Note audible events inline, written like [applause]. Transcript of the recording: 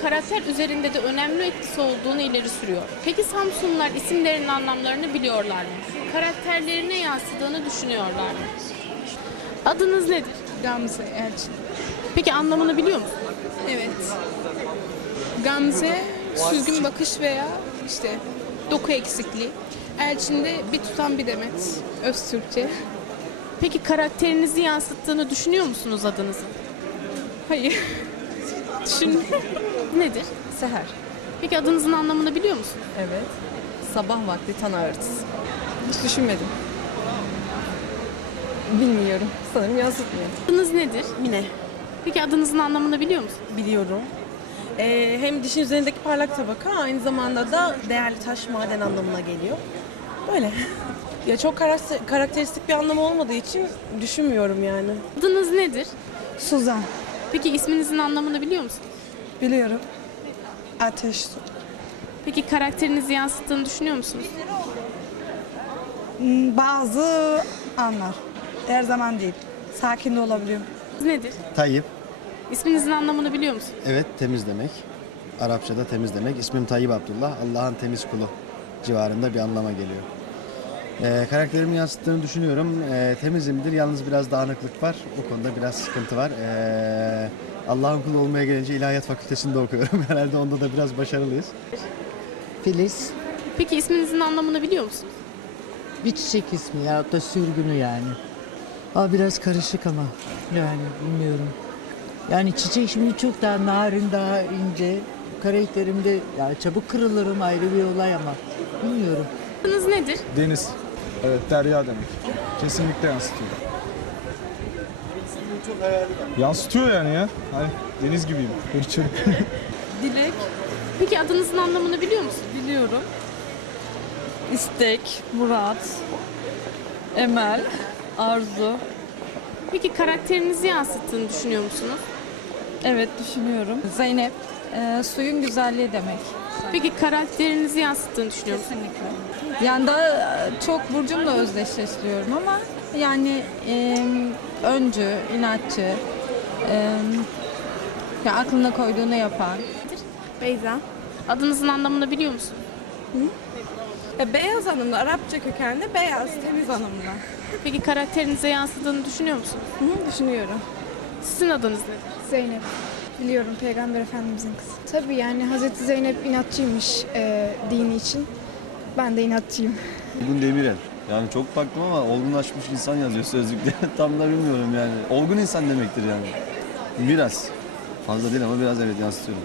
karakter üzerinde de önemli etkisi olduğunu ileri sürüyor. Peki Samsunlular isimlerinin anlamlarını biliyorlar mı? Karakterlerine yansıdığını düşünüyorlar mı? Adınız nedir? Gamze Elçin. Peki anlamını biliyor musun? Evet. Gamze süzgün bakış veya işte doku eksikliği. Elçin de bir tutan bir demet. Öz Türkçe. Peki karakterinizi yansıttığını düşünüyor musunuz adınızın? Hayır. [laughs] Düşün. Nedir? Seher. Peki adınızın anlamını biliyor musun? Evet. Sabah vakti tan ağrıtısı. Hiç düşünmedim. Bilmiyorum. Sanırım yansıtmıyor. Adınız nedir? Mine Peki adınızın anlamını biliyor musun? biliyorum. Ee, hem dişin üzerindeki parlak tabaka aynı zamanda da değerli taş maden anlamına geliyor. Böyle. [laughs] ya çok karakter- karakteristik bir anlamı olmadığı için düşünmüyorum yani. Adınız nedir? Suzan. Peki isminizin anlamını biliyor musun? Biliyorum. Ateş. Peki karakterinizi yansıttığını düşünüyor musunuz? Hmm, Bazı anlar. Her zaman değil. Sakin de olabiliyorum. Nedir? Tayyip. İsminizin anlamını biliyor musun? Evet temiz demek. Arapçada temiz demek. İsmim Tayyip Abdullah. Allah'ın temiz kulu civarında bir anlama geliyor. Ee, karakterimi yansıttığını düşünüyorum. Ee, temizimdir. Yalnız biraz dağınıklık var. O konuda biraz sıkıntı var. Ee, Allah'ın kulu olmaya gelince ilahiyat fakültesinde okuyorum. [laughs] Herhalde onda da biraz başarılıyız. Filiz Peki isminizin anlamını biliyor musun? bir çiçek ismi ya da sürgünü yani. Aa, biraz karışık ama yani bilmiyorum. Yani çiçek şimdi çok daha narin, daha ince. Karakterimde ya çabuk kırılırım ayrı bir olay ama bilmiyorum. Adınız nedir? Deniz. Evet derya demek. Kesinlikle yansıtıyor. Yansıtıyor yani ya. Hani deniz gibiyim. Hırçın. [laughs] Dilek Peki adınızın anlamını biliyor musun? biliyorum. İstek, Murat, Emel, Arzu. Peki karakterinizi yansıttığını düşünüyor musunuz? Evet düşünüyorum. Zeynep, e, suyun güzelliği demek. Peki karakterinizi yansıttığını düşünüyor musunuz? Kesinlikle. Yani daha e, çok burcumla özdeşleştiriyorum ama yani e, öncü, inatçı, e, ya aklına koyduğunu yapan. Beyza. Adınızın anlamını biliyor musun? Ya beyaz anlamda, Arapça kökenli beyaz, temiz anlamında. Peki karakterinize yansıdığını düşünüyor musunuz? Hı, düşünüyorum. Sizin adınız nedir? Zeynep. Biliyorum Peygamber Efendimizin kızı. Tabii yani Hazreti Zeynep inatçıymış e, dini için. Ben de inatçıyım. Olgun Demirel. Yani çok baktım ama olgunlaşmış insan yazıyor sözlükte. [laughs] Tam da bilmiyorum yani. Olgun insan demektir yani. Biraz. Fazla değil ama biraz evet yansıtıyorum.